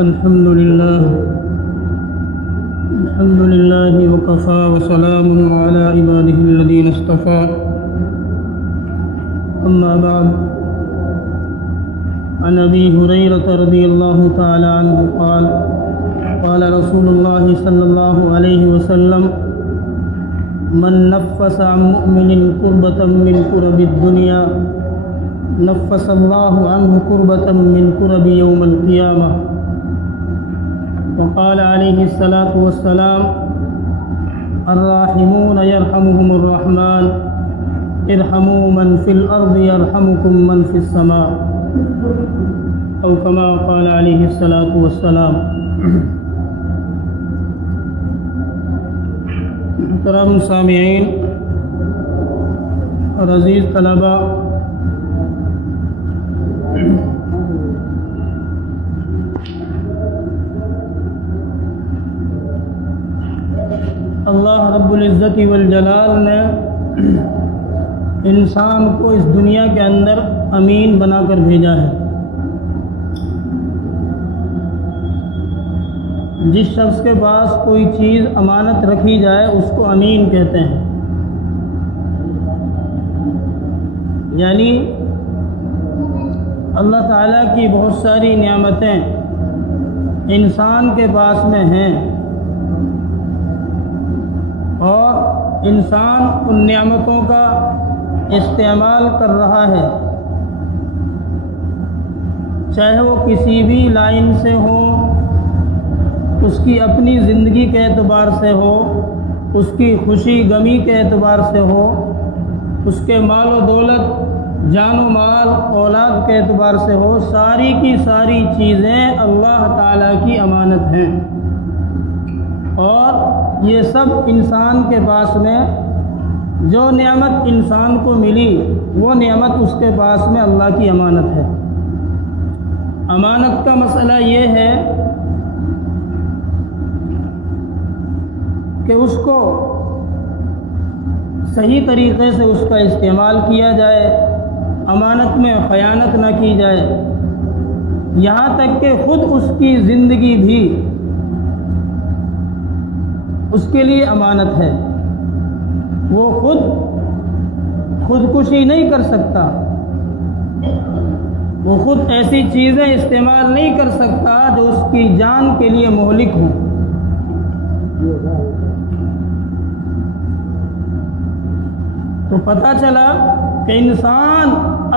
الحمد لله وكفى وسلام على عباده الذين اصطفى أما بعد عن أبي هريرة رضي الله تعالى عنه قال قال رسول الله صلى الله عليه وسلم من نفس عن مؤمن كربة من كرب الدنيا نفس الله عنه كربة من كرب يوم القيامة وقال عليه الصلاة والسلام الراحمون يرحمهم الرحمن ارحموا من في الأرض يرحمكم من في السماء أو كما قال عليه الصلاة والسلام۔ محترم سامعین اور عزیز طلبہ، اللہ رب العزت والجلال نے انسان کو اس دنیا کے اندر امین بنا کر بھیجا ہے۔ جس شخص کے پاس کوئی چیز امانت رکھی جائے اس کو امین کہتے ہیں، یعنی اللہ تعالیٰ کی بہت ساری نعمتیں انسان کے پاس میں ہیں اور انسان ان نعمتوں کا استعمال کر رہا ہے، چاہے وہ کسی بھی لائن سے ہو، اس کی اپنی زندگی کے اعتبار سے ہو، اس کی خوشی غمی کے اعتبار سے ہو، اس کے مال و دولت، جان و مال، اولاد کے اعتبار سے ہو، ساری کی ساری چیزیں اللہ تعالیٰ کی امانت ہیں، اور یہ سب انسان کے پاس میں جو نعمت انسان کو ملی وہ نعمت اس کے پاس میں اللہ کی امانت ہے۔ امانت کا مسئلہ یہ ہے کہ اس کو صحیح طریقے سے اس کا استعمال کیا جائے، امانت میں خیانت نہ کی جائے، یہاں تک کہ خود اس کی زندگی بھی اس کے لیے امانت ہے۔ وہ خودکشی نہیں کر سکتا، وہ خود ایسی چیزیں استعمال نہیں کر سکتا جو اس کی جان کے لیے مہلک ہوں۔ تو پتہ چلا کہ انسان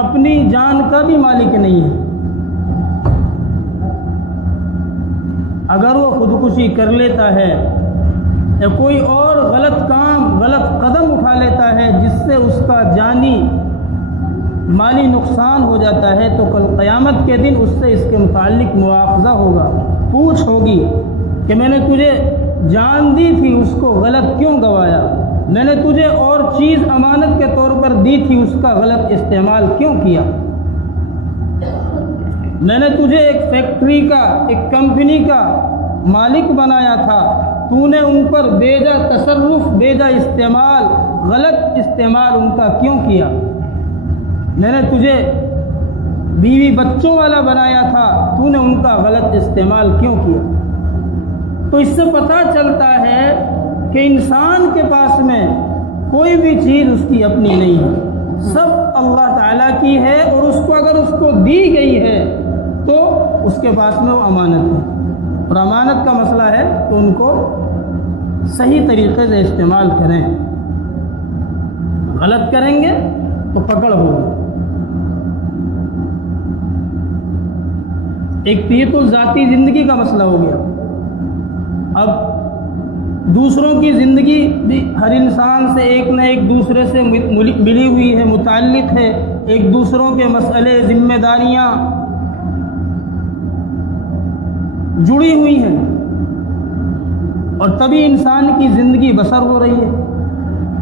اپنی جان کا بھی مالک نہیں ہے۔ اگر وہ خودکشی کر لیتا ہے یا کوئی اور غلط کام، غلط قدم اٹھا لیتا ہے جس سے اس کا جانی مالی نقصان ہو جاتا ہے، تو کل قیامت کے دن اس سے اس کے متعلق مواخذہ ہوگا، پوچھ ہوگی کہ میں نے تجھے جان دی تھی، اس کو غلط کیوں گوایا؟ میں نے تجھے اور چیز امانت کے طور پر دی تھی، اس کا غلط استعمال کیوں کیا؟ میں نے تجھے ایک فیکٹری کا، ایک کمپنی کا مالک بنایا تھا، تو نے ان پر بیجا تصرف، بیجا استعمال، غلط استعمال ان کا کیوں کیا؟ میں نے تجھے بیوی بچوں والا بنایا تھا، تو نے ان کا غلط استعمال کیوں کیا؟ تو اس سے پتہ چلتا ہے کہ انسان کے پاس میں کوئی بھی چیز اس کی اپنی نہیں ہے، سب اللہ تعالیٰ کی ہے، اور اس کو اگر اس کو دی گئی ہے تو اس کے پاس میں وہ امانت ہے، اور امانت کا مسئلہ ہے تو ان کو صحیح طریقے سے استعمال کریں، غلط کریں گے تو پکڑ ہوگی۔ ایک تو یہ تو ذاتی زندگی کا مسئلہ ہو گیا۔ اب دوسروں کی زندگی بھی ہر انسان سے ایک نہ ایک دوسرے سے ملی ہوئی ہے، متعلق ہے، ایک دوسروں کے مسئلے، ذمہ داریاں جڑی ہوئی ہیں، اور تبھی انسان کی زندگی بسر ہو رہی ہے۔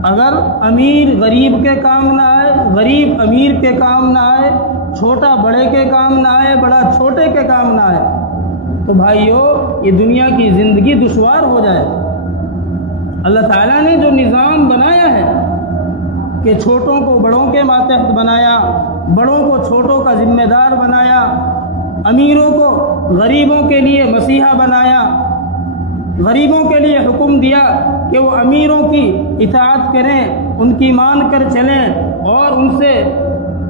اگر امیر غریب کے کام نہ آئے، غریب امیر کے کام نہ آئے، چھوٹا بڑے کے کام نہ آئے، بڑا چھوٹے کے کام نہ آئے، تو بھائیو یہ دنیا کی زندگی دشوار ہو جائے۔ اللہ تعالیٰ نے جو نظام بنایا ہے کہ چھوٹوں کو بڑوں کے ماتحت بنایا، بڑوں کو چھوٹوں کا ذمہ دار بنایا، امیروں کو غریبوں کے لیے مسیحا بنایا، غریبوں کے لیے حکم دیا کہ وہ امیروں کی اطاعت کریں، ان کی مان کر چلیں اور ان سے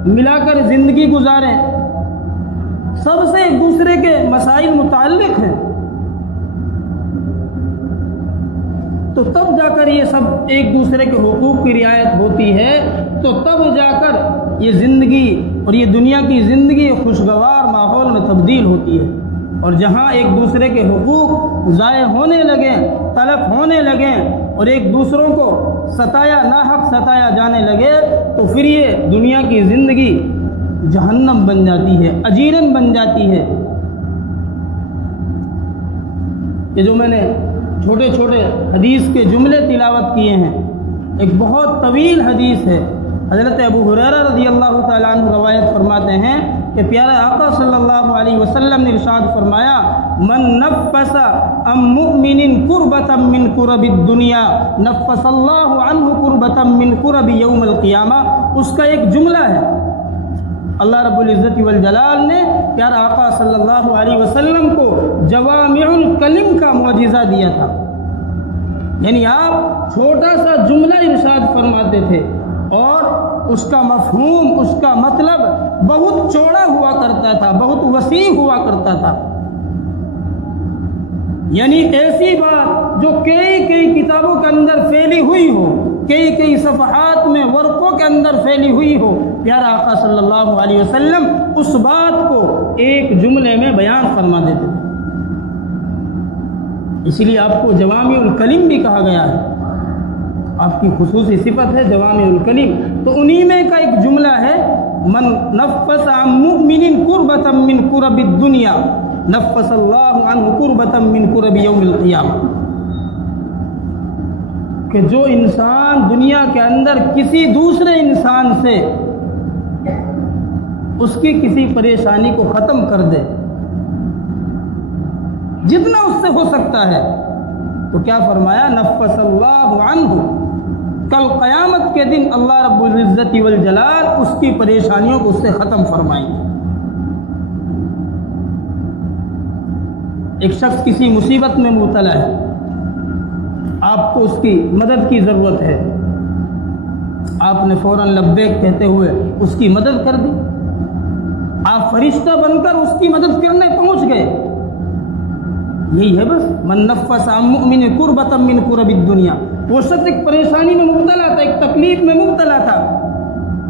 ملا کر زندگی گزاریں۔ سب سے ایک دوسرے کے مسائل متعلق ہیں، تو تب جا کر یہ سب ایک دوسرے کے حقوق کی رعایت ہوتی ہے، تو تب جا کر یہ زندگی اور یہ دنیا کی زندگی خوشگوار ماحول میں تبدیل ہوتی ہے۔ اور جہاں ایک دوسرے کے حقوق ضائع ہونے لگیں، تلف ہونے لگیں اور ایک دوسروں کو ستایا ناحق ستایا جانے لگے، تو پھر یہ دنیا کی زندگی جہنم بن جاتی ہے، اجیرن بن جاتی ہے۔ یہ جو میں نے چھوٹے چھوٹے حدیث کے جملے تلاوت کیے ہیں، ایک بہت طویل حدیث ہے۔ حضرت ابو ہریرہ رضی اللہ تعالیٰ عنہ روایت فرماتے ہیں کہ پیارے آقا صلی اللہ علیہ وسلم نے ارشاد فرمایا، من نفس عن مؤمن کربۃ من کرب الدنیا نفس اللہ عنہ کربۃ من کرب یوم القیامہ۔ اس کا ایک جملہ ہے، اللہ رب العزت والجلال نے پیارے آقا صلی اللہ علیہ وسلم کو جوامع الکلم کا معجزہ دیا تھا، یعنی آپ چھوٹا سا جملہ ارشاد فرماتے تھے اور اس کا مفہوم، اس کا مطلب بہت چوڑا ہوا کرتا تھا، بہت وسیع ہوا کرتا تھا۔ یعنی ایسی بات جو کئی کتابوں کے اندر پھیلی ہوئی ہو، کئی صفحات میں ورقوں کے اندر پھیلی ہوئی ہو، پیارا آقا صلی اللہ علیہ وسلم اس بات کو ایک جملے میں بیان فرما دیتے تھے۔ اسی لیے آپ کو جوامع الکلم بھی کہا گیا ہے، آپ کی خصوصی صفت ہے جوامع الکلم۔ تو انہی میں کا ایک جملہ ہے، من نفس عن مؤمن کربۃ من کرب الدنیا نفس اللہ عنہ کربۃ من کرب یوم القیامہ، کہ جو انسان دنیا کے اندر کسی دوسرے انسان سے اس کی کسی پریشانی کو ختم کر دے، جتنا اس سے ہو سکتا ہے، تو کیا فرمایا، نفس اللہ عنہ، کل قیامت کے دن اللہ رب العزت والجلال اس کی پریشانیوں کو اس سے ختم فرمائیں گے۔ ایک شخص کسی مصیبت میں مبتلا ہے، آپ کو اس کی مدد کی ضرورت ہے، آپ نے فوراً لبیک کہتے ہوئے اس کی مدد کر دی، آپ فرشتہ بن کر اس کی مدد کرنے پہنچ گئے۔ یہی ہے بس، من نفس عن مؤمن کربۃ من کرب الدنیا۔ وہ شخص ایک پریشانی میں مبتلا تھا، ایک تکلیف میں مبتلا تھا،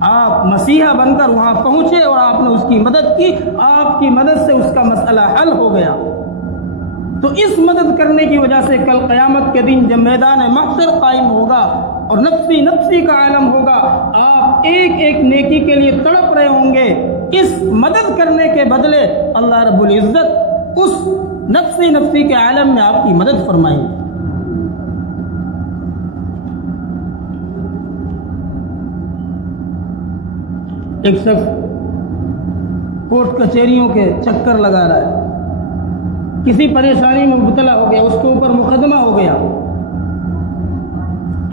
آپ مسیحا بن کر وہاں پہنچے اور آپ نے اس کی مدد کی، آپ کی مدد سے اس کا مسئلہ حل ہو گیا۔ تو اس مدد کرنے کی وجہ سے کل قیامت کے دن جب میدان محشر قائم ہوگا اور نفسی نفسی کا عالم ہوگا، آپ ایک ایک نیکی کے لیے تڑپ رہے ہوں گے، اس مدد کرنے کے بدلے اللہ رب العزت اس نفسی نفسی کے عالم میں آپ کی مدد فرمائیں گے۔ ایک شخص کورٹ کچہریوں کے چکر لگا رہا ہے، کسی پریشانی میں مبتلا ہو گیا، اس کے اوپر مقدمہ ہو گیا،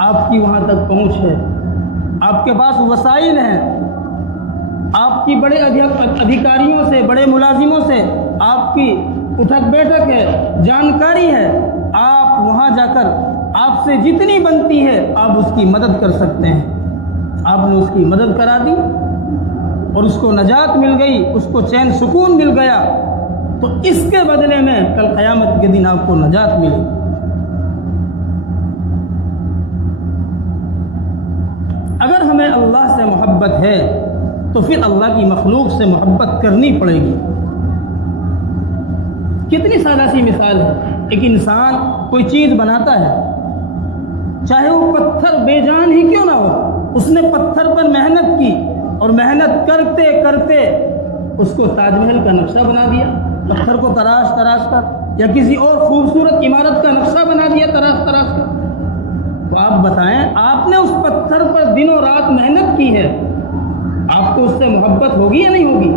آپ کی وہاں تک پہنچ ہے، آپ کے پاس وسائل ہیں، آپ کی بڑے ادھیکاریوں سے، بڑے ملازموں سے آپ کی اٹھک بیٹھک ہے، جانکاری ہے، آپ وہاں جا کر آپ سے جتنی بنتی ہے آپ اس کی مدد کر سکتے ہیں۔ آپ نے اس کی مدد کرا دی اور اس کو نجات مل گئی، اس کو چین سکون مل گیا، تو اس کے بدلے میں کل قیامت کے دن آپ کو نجات ملے۔ اگر ہمیں اللہ سے محبت ہے تو پھر اللہ کی مخلوق سے محبت کرنی پڑے گی۔ کتنی سادہ سی مثال ہے، ایک انسان کوئی چیز بناتا ہے، چاہے وہ پتھر بے جان ہی کیوں نہ ہو، اس نے پتھر پر محنت کی اور محنت کرتے کرتے اس کو تاج محل کا نقشہ بنا دیا، پتھر کو تراش کر، یا کسی اور خوبصورت عمارت کا نقشہ بنا دیا تراش کر۔ تو آپ بتائیں، آپ نے اس پتھر پر دنوں رات محنت کی ہے، آپ کو اس سے محبت ہوگی یا نہیں ہوگی؟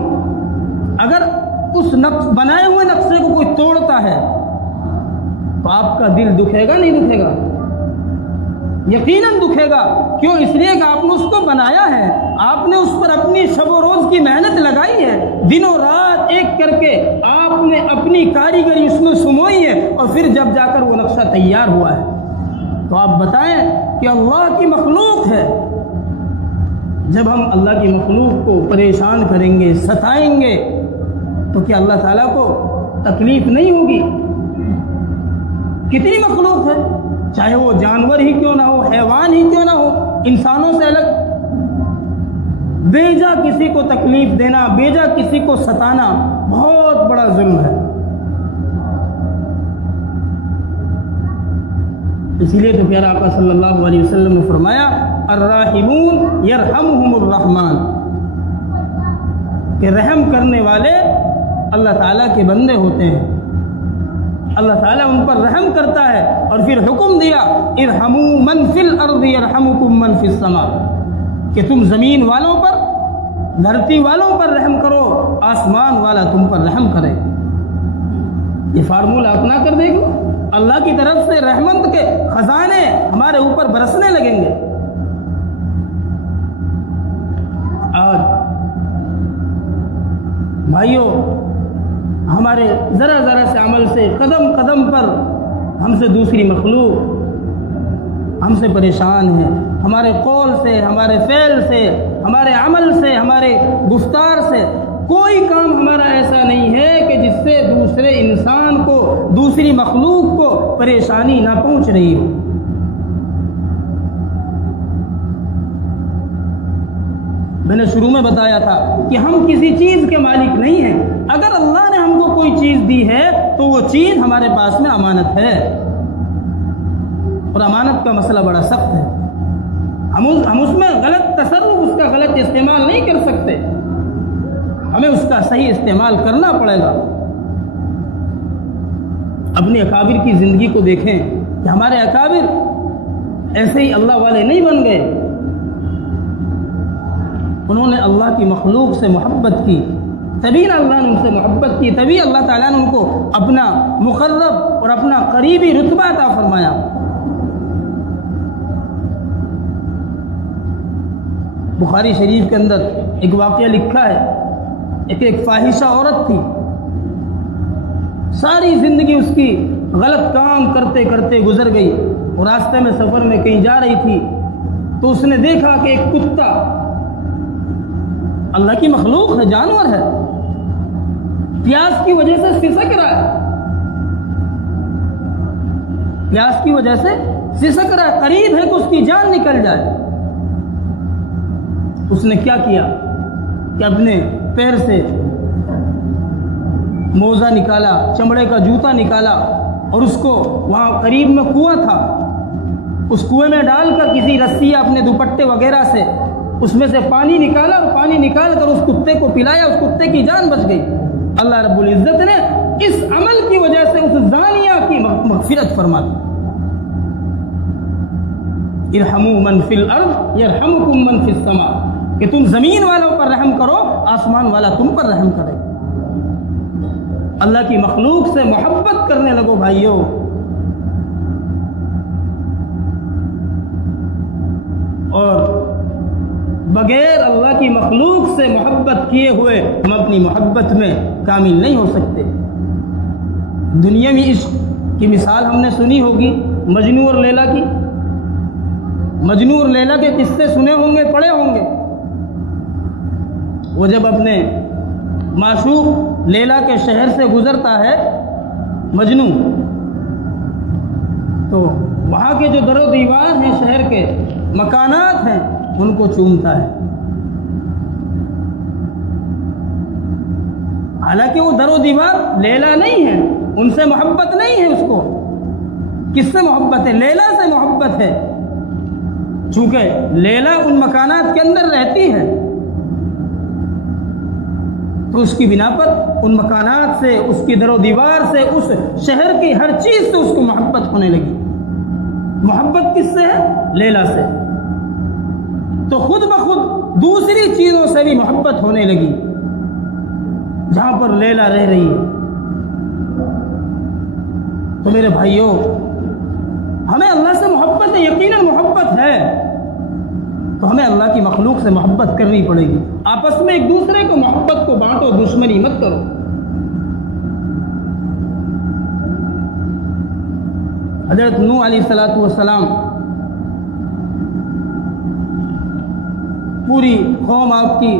اگر اس بنائے ہوئے نقشے کو کوئی توڑتا ہے تو آپ کا دل دکھے گا نہیں دکھے گا؟ یقیناً دکھے گا۔ کیوں؟ اس لیے کہ آپ نے اس کو بنایا ہے، آپ نے اس پر اپنی شب و روز کی محنت لگائی ہے، دن و رات ایک کر کے آپ نے اپنی کاریگری اس میں سموئی ہے، اور پھر جب جا کر وہ نقشہ تیار ہوا ہے۔ تو آپ بتائیں کہ اللہ کی مخلوق ہے، جب ہم اللہ کی مخلوق کو پریشان کریں گے، ستائیں گے، تو کیا اللہ تعالیٰ کو تکلیف نہیں ہوگی؟ کتنی مخلوق ہے، چاہے وہ جانور ہی کیوں نہ ہو، حیوان ہی کیوں نہ ہو، انسانوں سے الگ، بیجا کسی کو تکلیف دینا، بیجا کسی کو ستانا بہت بڑا ظلم ہے۔ اسی لیے تو پیارا آقا صلی اللہ علیہ وسلم نے فرمایا الراحمون یرحمہم الرحمن، کہ رحم کرنے والے اللہ تعالیٰ کے بندے ہوتے ہیں، اللہ تعالیٰ ان پر رحم کرتا ہے، اور پھر حکم دیا ارحموا من فی الارض یرحمکم من فی السماء، کہ تم زمین والوں پر، دھرتی والوں پر رحم کرو، آسمان والا تم پر رحم کرے۔ یہ فارمولہ اپنا کر دے گا، اللہ کی طرف سے رحمت کے خزانے ہمارے اوپر برسنے لگیں گے۔ آج بھائیوں، ہمارے ذرا ذرا سے عمل سے، قدم قدم پر ہم سے دوسری مخلوق ہم سے پریشان ہے، ہمارے قول سے، ہمارے فعل سے، ہمارے عمل سے، ہمارے گفتار سے کوئی کام ہمارا ایسا نہیں ہے کہ جس سے دوسرے انسان کو، دوسری مخلوق کو پریشانی نہ پہنچ رہی ہو۔ میں نے شروع میں بتایا تھا کہ ہم کسی چیز کے مالک نہیں ہیں، اگر اللہ نے ہم کو کوئی چیز دی ہے تو وہ چیز ہمارے پاس میں امانت ہے، اور امانت کا مسئلہ بڑا سخت ہے، ہم اس میں غلط تصرف، اس کا غلط استعمال نہیں کر سکتے، ہمیں اس کا صحیح استعمال کرنا پڑے گا۔ اپنے اکابر کی زندگی کو دیکھیں کہ ہمارے اکابر ایسے ہی اللہ والے نہیں بن گئے، انہوں نے اللہ کی مخلوق سے محبت کی، تبھی نہ اللہ نے ان سے محبت کی، تبھی اللہ تعالیٰ نے ان کو اپنا مقرب اور اپنا قریبی رتبہ عطا فرمایا۔ بخاری شریف کے اندر ایک واقعہ لکھا ہے، ایک فاحشہ عورت تھی، ساری زندگی اس کی غلط کام کرتے کرتے گزر گئی، اور راستے میں سفر میں کہیں جا رہی تھی تو اس نے دیکھا کہ ایک کتا، اللہ کی مخلوق ہے، جانور ہے، پیاس کی وجہ سے سسک رہا ہے، پیاس کی وجہ سے سسک رہا ہے، قریب ہے کہ اس کی جان نکل جائے۔ اس نے کیا کیا کہ اپنے پیر سے موزہ نکالا، چمڑے کا جوتا نکالا، اور اس کو وہاں قریب میں کنواں تھا، اس کنویں میں ڈال کر کسی رسی یا اپنے دوپٹے وغیرہ سے اس میں سے پانی نکالا، اور پانی نکال کر اس کتے کو پلایا، اس کتے کی جان بچ گئی۔ اللہ رب العزت نے اس عمل کی وجہ سے اس زانیہ کی مغفرت فرما دی۔ ارحموا من فی الارض یرحمکم من فی السماء، کہ تم زمین والوں پر رحم کرو، آسمان والا تم پر رحم کرے۔ اللہ کی مخلوق سے محبت کرنے لگو بھائیو، اور بغیر اللہ کی مخلوق سے محبت کیے ہوئے ہم اپنی محبت میں کامل نہیں ہو سکتے۔ دنیاوی عشق کی مثال ہم نے سنی ہوگی، مجنوں اور لیلا کی، مجنوں اور لیلا کے قصے سنے ہوں گے، پڑھے ہوں گے۔ وہ جب اپنے معشوق لیلا کے شہر سے گزرتا ہے مجنوں، تو وہاں کے جو در و دیوار ہیں، شہر کے مکانات ہیں، ان کو چومتا ہے، حالانکہ وہ در و دیوار لیلا نہیں ہے، ان سے محبت نہیں ہے، اس کو کس سے محبت ہے؟ لیلا سے محبت ہے، چونکہ لیلا ان مکانات کے اندر رہتی ہے، تو اس کی بنا پر ان مکانات سے، اس کی در و دیوار سے، اس شہر کی ہر چیز سے اس کو محبت ہونے لگی۔ محبت کس سے ہے؟ لیلا سے۔ تو خود بخود دوسری چیزوں سے بھی محبت ہونے لگی جہاں پر لیلا رہ رہی ہے۔ تو میرے بھائیوں، ہمیں اللہ سے محبت ہے، یقیناً محبت محبت ہے تو ہمیں اللہ کی مخلوق سے محبت کرنی پڑے گی. آپس میں ایک دوسرے کو محبت کو بانٹو، دشمنی مت کرو. حضرت نوح علیہ السلام پوری قوم آپ کی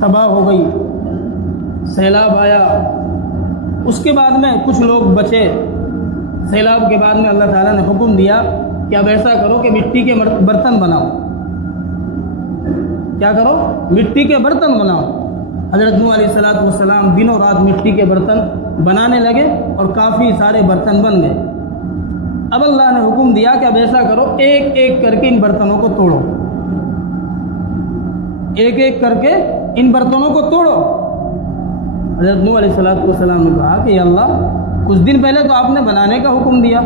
تباہ ہو گئی، سیلاب آیا. اس کے بعد میں کچھ لوگ بچے. سیلاب کے بعد میں اللہ تعالیٰ نے حکم دیا کہ اب ایسا کرو کہ مٹی کے برتن بناؤ. کیا کرو؟ مٹی کے برتن بناؤ. حضرت نوح علیہ السلام دنوں رات مٹی کے برتن بنانے لگے اور کافی سارے برتن بن گئے. اب اللہ نے حکم دیا کہ اب ایسا کرو، ایک ایک کر کے ان برتنوں کو توڑو. ایک ایک کر کے ان برتنوں کو توڑو. حضرت نوح علیہ السلام نے کہا کہ یا اللہ، کچھ دن پہلے تو آپ نے بنانے کا حکم دیا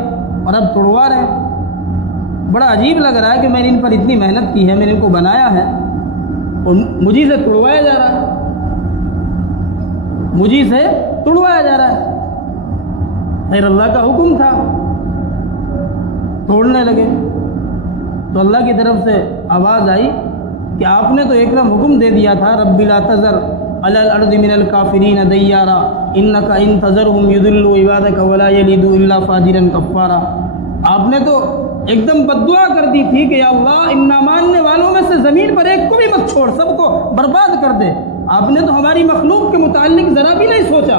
اور اب توڑوا رہے ہیں. بڑا عجیب لگ رہا ہے کہ میں نے ان پر اتنی محنت کی ہے، میں نے ان کو بنایا ہے اور مجھے سے توڑوایا جا رہا ہے. مجھے سے توڑوایا جا رہا ہے. خیر اللہ کا حکم تھا، توڑنے لگے. تو اللہ کی طرف سے آواز آئی کہ آپ نے تو ایک دم حکم دے دیا تھا، رب لا تذر علی الارض من الکافرین دیارا انک ان تذرهم یضلوا عبادک ولا یلدوا الا فاجرا کفارا. آپ نے تو ایک دم بد دعا کر دی تھی کہ یا اللہ ان نہ ماننے والوں میں سے زمین پر ایک کو بھی مت چھوڑ، سب کو برباد کر دے. آپ نے تو ہماری مخلوق کے متعلق ذرا بھی نہیں سوچا.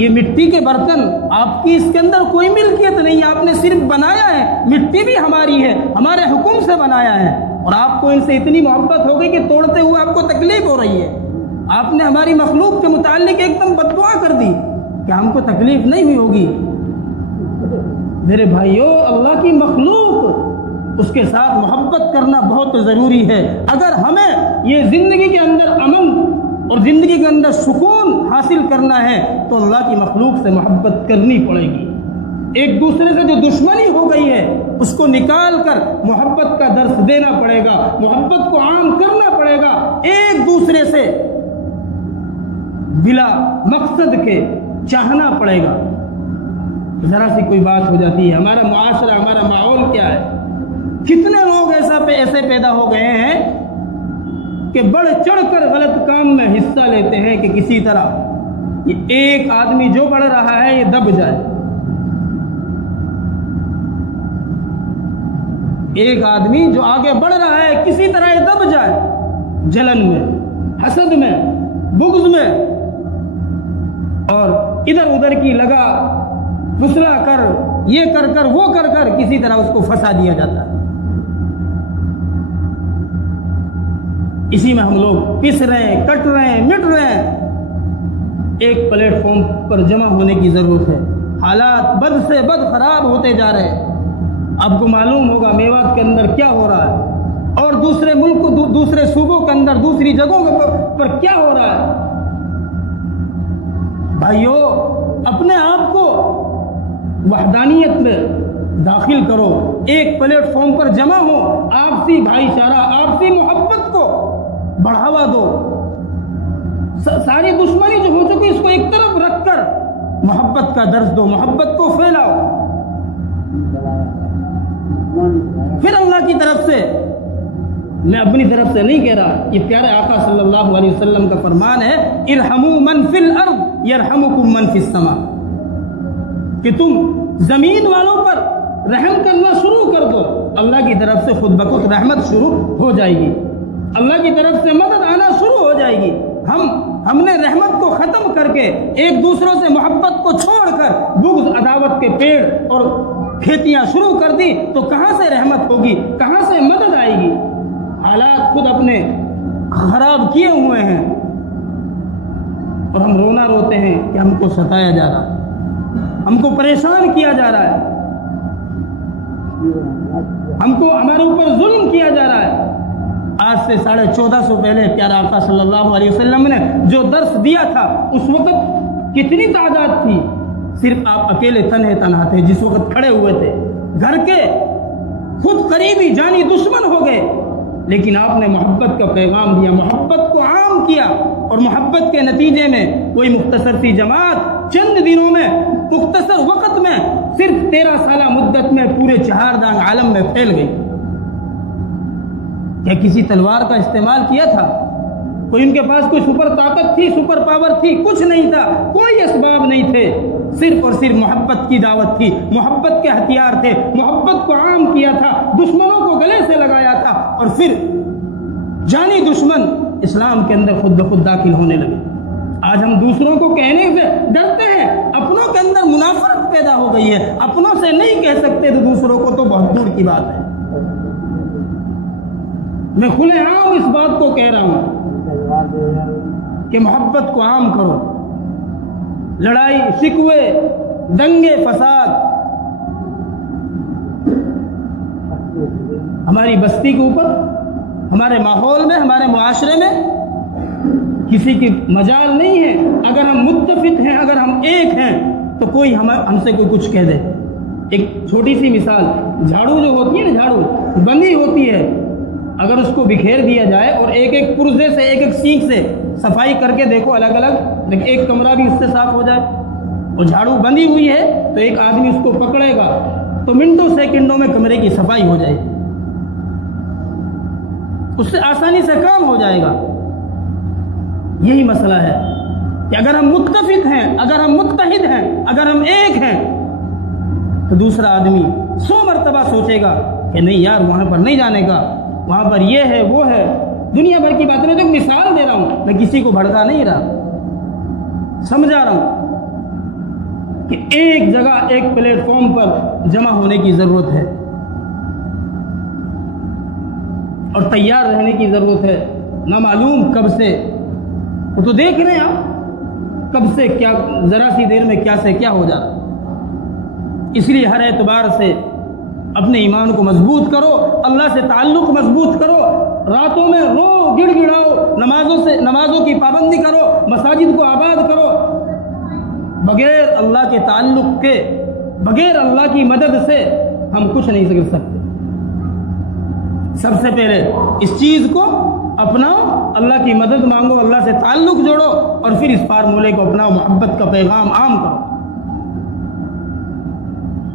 یہ مٹی کے برتن آپ کی، اس کے اندر کوئی ملکیت نہیں، آپ نے صرف بنایا ہے. مٹی بھی ہماری ہے، ہمارے حکم سے بنایا ہے اور آپ کو ان سے اتنی محبت ہو گئی کہ توڑتے ہوئے آپ کو تکلیف ہو رہی ہے. آپ نے ہماری مخلوق کے متعلق ایک دم بد دعا کر دی کہ ہم کو تکلیف نہیں ہوئی ہوگی. میرے بھائیوں، اللہ کی مخلوق، اس کے ساتھ محبت کرنا بہت ضروری ہے. اگر ہمیں یہ زندگی کے اندر امن اور زندگی کے اندر سکون حاصل کرنا ہے تو اللہ کی مخلوق سے محبت کرنی پڑے گی. ایک دوسرے سے جو دشمنی ہو گئی ہے اس کو نکال کر محبت کا درس دینا پڑے گا، محبت کو عام کرنا پڑے گا. ایک دوسرے سے بلا مقصد کے چاہنا پڑے گا. ذرا سی کوئی بات ہو جاتی ہے، ہمارا معاشرہ، ہمارا ماحول کیا ہے؟ کتنے لوگ ایسے پیدا ہو گئے ہیں کہ بڑھ چڑھ کر غلط کام میں حصہ لیتے ہیں کہ کسی طرح یہ ایک آدمی جو بڑھ رہا ہے یہ دب جائے. ایک آدمی جو آگے بڑھ رہا ہے کسی طرح یہ دب جائے، جلن میں، حسد میں، بغض میں، اور ادھر ادھر کی لگا فسلا کر، یہ کر کر وہ کر کر کسی طرح اس کو پھنسا دیا جاتا ہے. اسی میں ہم لوگ پس رہے ہیں، کٹ رہے ہیں، مٹ رہے ہیں. ایک پلیٹ فارم پر جمع ہونے کی ضرورت ہے. حالات بد سے بد خراب ہوتے جا رہے ہیں. آپ کو معلوم ہوگا میوات کے اندر کیا ہو رہا ہے اور دوسرے ملک، دوسرے صوبوں کے اندر، دوسری جگہوں پر کیا ہو رہا ہے. بھائیو، اپنے آپ کو وحدانیت میں داخل کرو، ایک پلیٹ فارم پر جمع ہو، آپسی بھائی چارہ، آپسی محبت کو بڑھاوا دو. ساری دشمنی جو ہو چکی اس کو ایک طرف رکھ کر محبت کا درس دو، محبت کو پھیلاؤ. پھر اللہ کی طرف سے، میں اپنی طرف سے نہیں کہہ رہا، یہ پیارے آقا صلی اللہ علیہ وسلم کا فرمان ہے، ارحموا من فی الارض یرحمکم من فی السماء، کہ تم زمین والوں پر رحم کرنا شروع کر دو، اللہ کی طرف سے خود بخود رحمت شروع ہو جائے گی، اللہ کی طرف سے مدد آنا شروع ہو جائے گی. ہم نے رحمت کو ختم کر کے ایک دوسروں سے محبت کو چھوڑ کر بغض عداوت کے پیڑ اور کھیتیاں شروع کر دی تو کہاں سے رحمت ہوگی، کہاں سے مدد آئے گی؟ حالات خود اپنے خراب کیے ہوئے ہیں اور ہم رونا روتے ہیں کہ ہم کو ستایا جا رہا ہے، ہم کو پریشان کیا جا رہا ہے، ہمارے اوپر ظلم کیا جا رہا ہے. آج سے 1450 پہلے پیارا آقا صلی اللہ علیہ وسلم نے جو درس دیا تھا اس وقت کتنی تعداد تھی؟ صرف آپ اکیلے تنہا تھے جس وقت کھڑے ہوئے تھے. گھر کے خود قریبی جانی دشمن ہو گئے، لیکن آپ نے محبت کا پیغام دیا، محبت کو عام کیا، اور محبت کے نتیجے میں کوئی مختصر سی جماعت چند دنوں میں، مختصر وقت میں، صرف 13 سالہ مدت میں پورے چہاردان عالم میں پھیل گئی۔ کیا کسی تلوار کا استعمال کیا تھا؟ کوئی ان کے پاس کوئی سپر طاقت تھی، سپر پاور تھی؟ کچھ نہیں تھا، کوئی اسباب نہیں تھے، صرف اور صرف محبت کی دعوت تھی، محبت کے ہتھیار تھے، محبت کو عام کیا تھا، دشمنوں کو گلے سے لگایا تھا، اور پھر جانی دشمن اسلام کے اندر خود بخود داخل ہونے لگے۔ آج ہم دوسروں کو کہنے سے ڈرتے ہیں، اپنوں کے اندر منافرت پیدا ہو گئی ہے، اپنوں سے نہیں کہہ سکتے تو دوسروں کو تو بہت دور کی بات ہے۔ میں کھلے عام اس بات کو کہہ رہا ہوں کہ محبت کو عام کرو۔ لڑائی شکوے، دنگے فساد ہماری بستی کے اوپر، ہمارے ماحول میں، ہمارے معاشرے میں کسی کی مجال نہیں ہے۔ اگر ہم متفق ہیں، اگر ہم ایک ہیں، تو کوئی ہم سے کوئی کچھ کہہ دے۔ ایک چھوٹی سی مثال، جھاڑو جو ہوتی ہے نا، جھاڑو بندی ہوتی ہے، اگر اس کو بکھیر دیا جائے اور ایک ایک پرزے سے، ایک ایک سینک سے صفائی کر کے دیکھو الگ الگ، لیکن ایک کمرہ بھی اس سے صاف ہو جائے، اور جھاڑو بندی ہوئی ہے تو ایک آدمی اس کو پکڑے گا تو منٹوں سیکنڈوں میں کمرے کی صفائی ہو جائے، اس سے آسانی سے کام ہو جائے گا۔ یہی مسئلہ ہے کہ اگر ہم متفق ہیں، اگر ہم متحد ہیں، اگر ہم ایک ہیں، تو دوسرا آدمی 100 مرتبہ سوچے گا کہ نہیں یار وہاں پر نہیں جانے کا، وہاں پر یہ ہے وہ ہے، دنیا بھر کی باتیں۔ میں تو مثال دے رہا ہوں، میں کسی کو بھڑکا نہیں رہا، سمجھا رہا ہوں کہ ایک جگہ، ایک پلیٹ فارم پر جمع ہونے کی ضرورت ہے، اور تیار رہنے کی ضرورت ہے۔ نہ معلوم کب سے، وہ تو دیکھ رہے ہیں آپ، کب سے کیا، ذرا سی دیر میں کیا سے کیا ہو جاتا۔ اس لیے ہر اعتبار سے اپنے ایمان کو مضبوط کرو، اللہ سے تعلق مضبوط کرو، راتوں میں رو گڑ گڑاؤ، نمازوں کی پابندی کرو، مساجد کو آباد کرو۔ بغیر اللہ کے تعلق کے، بغیر اللہ کی مدد سے ہم کچھ نہیں کر سکتے۔ سب سے پہلے اس چیز کو اپناؤ، اللہ کی مدد مانگو، اللہ سے تعلق جوڑو، اور پھر اس فارمولے کو اپناؤ، محبت کا پیغام عام کرو۔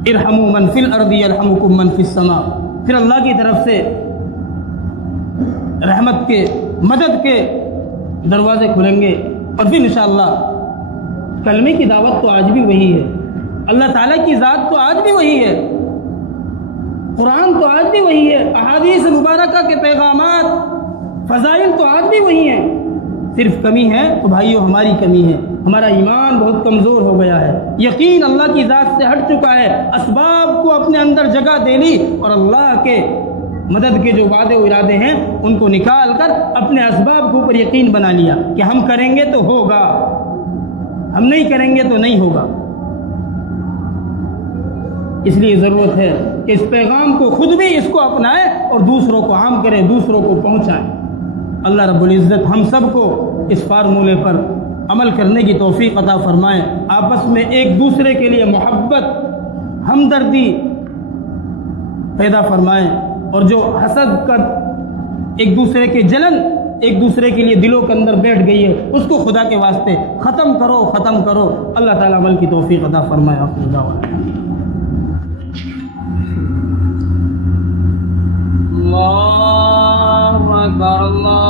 ارحموا من فی الارض یرحمکم من فی السماء، پھر اللہ کی طرف سے رحمت کے، مدد کے دروازے کھلیں گے، اور پھر انشاءاللہ کلمے کی دعوت تو آج بھی وہی ہے، اللہ تعالیٰ کی ذات تو آج بھی وہی ہے، قرآن تو آج بھی وہی ہے، احادیث مبارکہ کے پیغامات، فضائل تو آج بھی وہی ہیں۔ صرف کمی ہے تو بھائیو ہماری کمی ہے، ہمارا ایمان بہت کمزور ہو گیا ہے، یقین اللہ کی ذات سے ہٹ چکا ہے، اسباب کو اپنے اندر جگہ دے لی، اور اللہ کے مدد کے جو وعدے و ارادے ہیں ان کو نکال کر اپنے اسباب کے اوپر یقین بنا لیا کہ ہم کریں گے تو ہوگا، ہم نہیں کریں گے تو نہیں ہوگا۔ اس لیے ضرورت ہے کہ اس پیغام کو خود بھی اس کو اپنائیں اور دوسروں کو عام کریں، دوسروں کو پہنچائیں۔ اللہ رب العزت ہم سب کو اس فارمولے پر عمل کرنے کی توفیق عطا فرمائیں، آپس میں ایک دوسرے کے لیے محبت، ہمدردی پیدا فرمائیں، اور جو حسد کا، ایک دوسرے کے جلن ایک دوسرے کے لیے دلوں کے اندر بیٹھ گئی ہے، اس کو خدا کے واسطے ختم کرو، ختم کرو۔ اللہ تعالیٰ عمل کی توفیق عطا فرمائے۔ اللہ اکبر، اللہ